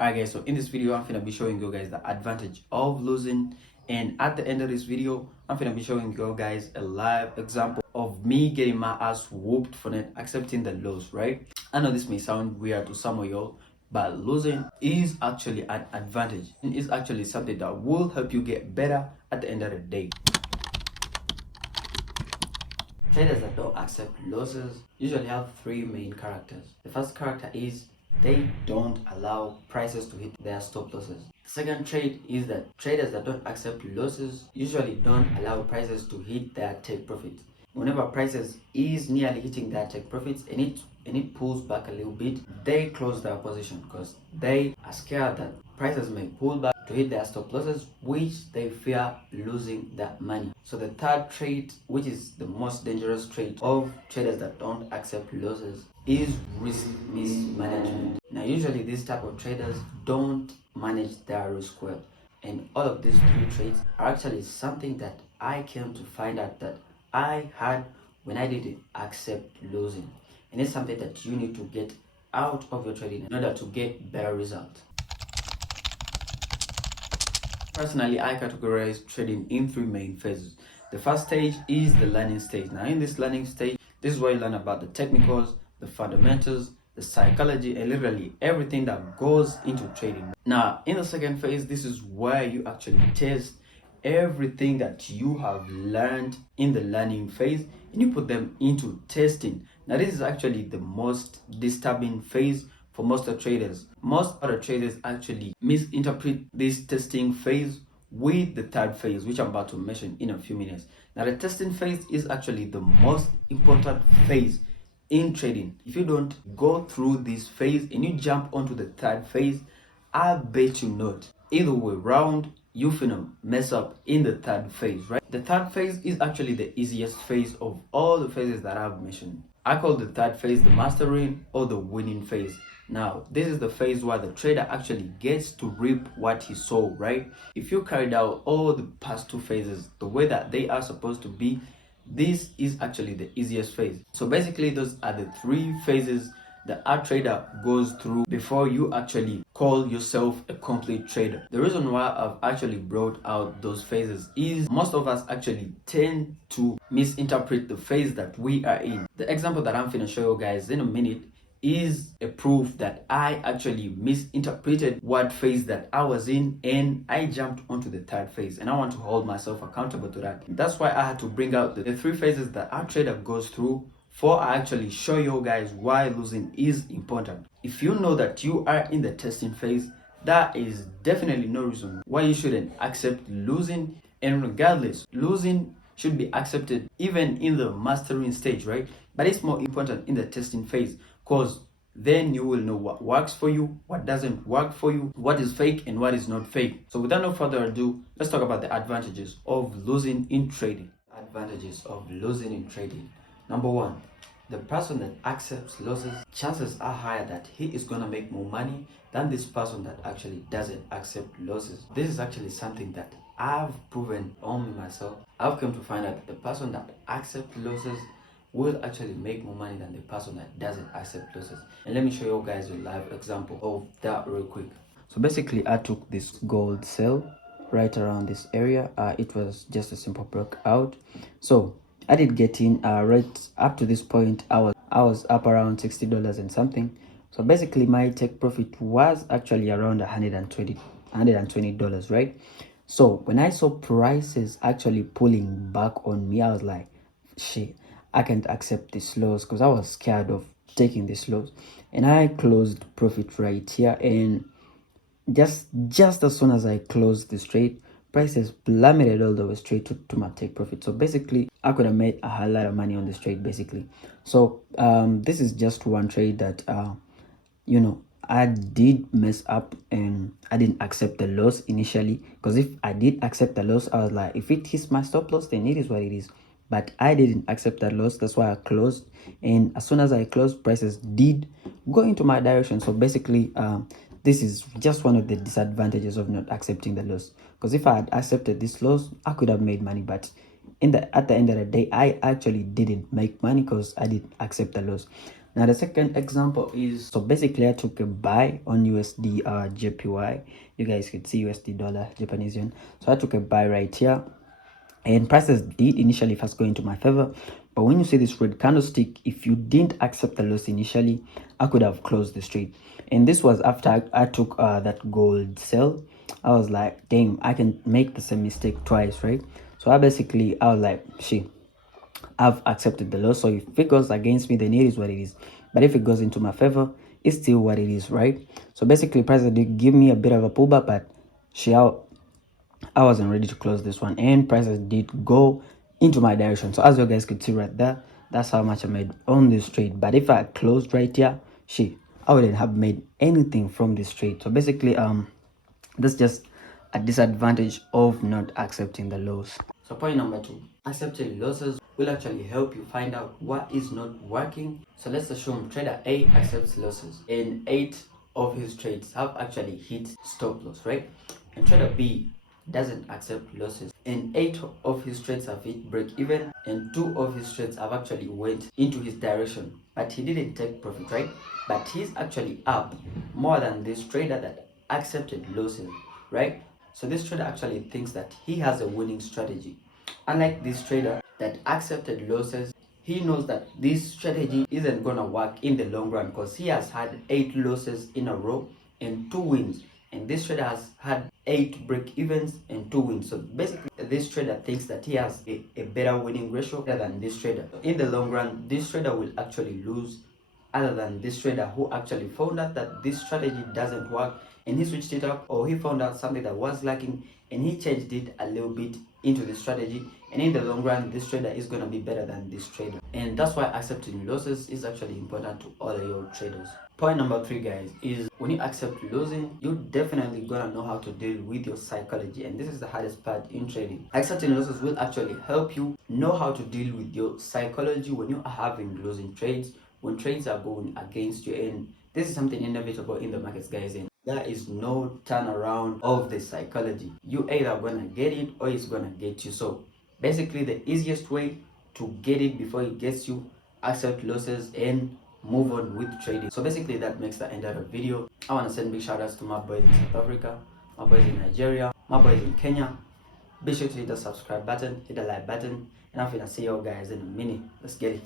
Alright guys, so in this video I'm gonna be showing you guys the advantage of losing, and at the end of this video I'm gonna be showing you guys a live example of me getting my ass whooped for not accepting the loss, right? I know this may sound weird to some of y'all, but losing is actually an advantage. It is actually something that will help you get better at the end of the day. Traders that don't accept losses usually have three main characters. The first character is they don't allow prices to hit their stop losses. The second trait is that traders that don't accept losses usually don't allow prices to hit their take profits. Whenever prices is nearly hitting their take profits and it pulls back a little bit, they close their position because they are scared that prices may pull back to hit their stop losses, which they fear losing that money. So the third trait, which is the most dangerous trait of traders that don't accept losses, is risk mismanagement. Now usually these type of traders don't manage their risk well, and all of these three traits are actually something that I came to find out that I had when I didn't accept losing, and it's something that you need to get out of your trading in order to get better results. Personally, I categorize trading in three main phases. The first stage is the learning stage. Now in this learning stage, this is where you learn about the technicals, the fundamentals, the psychology, and literally everything that goes into trading. Now in the second phase, this is where you actually test everything that you have learned in the learning phase and you put them into testing. Now this is actually the most disturbing phase for most of traders. Most other traders actually misinterpret this testing phase with the third phase, which I'm about to mention in a few minutes. Now the testing phase is actually the most important phase in trading. If you don't go through this phase and you jump onto the third phase, I bet you not. Either way round, you finna mess up in the third phase, right? The third phase is actually the easiest phase of all the phases that I've mentioned. I call the third phase the mastering or the winning phase. Now, this is the phase where the trader actually gets to reap what he sowed, right? If you carried out all the past two phases the way that they are supposed to be, this is actually the easiest phase. So basically, those are the three phases that a trader goes through before you actually call yourself a complete trader. The reason why I've actually brought out those phases is most of us actually tend to misinterpret the phase that we are in. The example that I'm going to show you guys in a minute is a proof that I actually misinterpreted what phase that I was in and I jumped onto the third phase, and I want to hold myself accountable to that. That's why I had to bring out the three phases that our trader goes through for I actually show you guys why losing is important. If you know that you are in the testing phase, that is definitely no reason why you shouldn't accept losing, and regardless, losing should be accepted even in the mastering stage, right? But it's more important in the testing phase because then you will know what works for you, what doesn't work for you, what is fake and what is not fake. So without no further ado, let's talk about the advantages of losing in trading. Advantages of losing in trading. Number one, the person that accepts losses, chances are higher that he is going to make more money than this person that actually doesn't accept losses. This is actually something that I've proven on me myself. I've come to find out that the person that accepts losses will actually make more money than the person that doesn't accept losses. And let me show you guys a live example of that real quick. So basically, I took this gold sell right around this area. It was just a simple breakout. So I did get in right up to this point. I was up around $60 and something. So basically my take profit was actually around $120, right? So when I saw prices actually pulling back on me, I was like, shit, I can't accept this loss, because I was scared of taking this loss. And I closed profit right here, and just as soon as I closed this trade, prices plummeted all the way straight to my take profit. So basically I could have made a whole lot of money on this trade basically. So this is just one trade that I did mess up and I didn't accept the loss initially, because if I did accept the loss, I was like, if it hits my stop loss, then it is what it is. But I didn't accept that loss. That's why I closed, and as soon as I closed, prices did go into my direction. So basically this is just one of the disadvantages of not accepting the loss, because if I had accepted this loss, I could have made money. But at the end of the day, I actually didn't make money because I didn't accept the loss. Now the second example is, so basically I took a buy on USD JPY. You guys could see USD dollar Japanese yen. So I took a buy right here, and prices did initially first go into my favor, but when you see this red candlestick, if you didn't accept the loss initially, I could have closed the trade. And this was after I took that gold sell. I was like, dang, I can make the same mistake twice, right? So I was like, shit, I've accepted the loss. So if it goes against me, then it is what it is. But if it goes into my favor, it's still what it is, right? So basically, prices did give me a bit of a pullback, but I wasn't ready to close this one, and prices did go into my direction. So as you guys could see right there, that's how much I made on this trade. But if I closed right here, I wouldn't have made anything from this trade. So basically, that's just a disadvantage of not accepting the loss. So point number 2, accepting losses will actually help you find out what is not working. So let's assume trader A accepts losses, and 8 of his trades have actually hit stop loss, right? And trader B doesn't accept losses, and 8 of his trades have hit break even, and 2 of his trades have actually went into his direction, but he didn't take profit, right? But he's actually up more than this trader that accepted losses, right? So this trader actually thinks that he has a winning strategy. Unlike this trader that accepted losses, he knows that this strategy isn't gonna work in the long run, because he has had 8 losses in a row and 2 wins, and this trader has had 8 break evens and 2 wins. So basically, this trader thinks that he has a better winning ratio than this trader. In the long run, this trader will actually lose, other than this trader who actually found out that this strategy doesn't work and he switched it up, or he found out something that was lacking and he changed it a little bit into the strategy, and in the long run this trader is going to be better than this trader. And that's why accepting losses is actually important to all of your traders. Point number 3, guys, is when you accept losing, you're definitely gonna know how to deal with your psychology, and this is the hardest part in trading. Accepting losses will actually help you know how to deal with your psychology when you are having losing trades, when trades are going against you. And this is something inevitable in the markets, guys, and there is no turnaround of the psychology. You either gonna get it or it's gonna get you. So basically, the easiest way to get it before it gets you, accept losses and move on with trading. So basically, that makes the end of the video. I want to send big shout outs to my boys in South Africa, my boys in Nigeria, my boys in Kenya. Be sure to hit the subscribe button, hit the like button, and I'm gonna see you guys in a minute. Let's get it.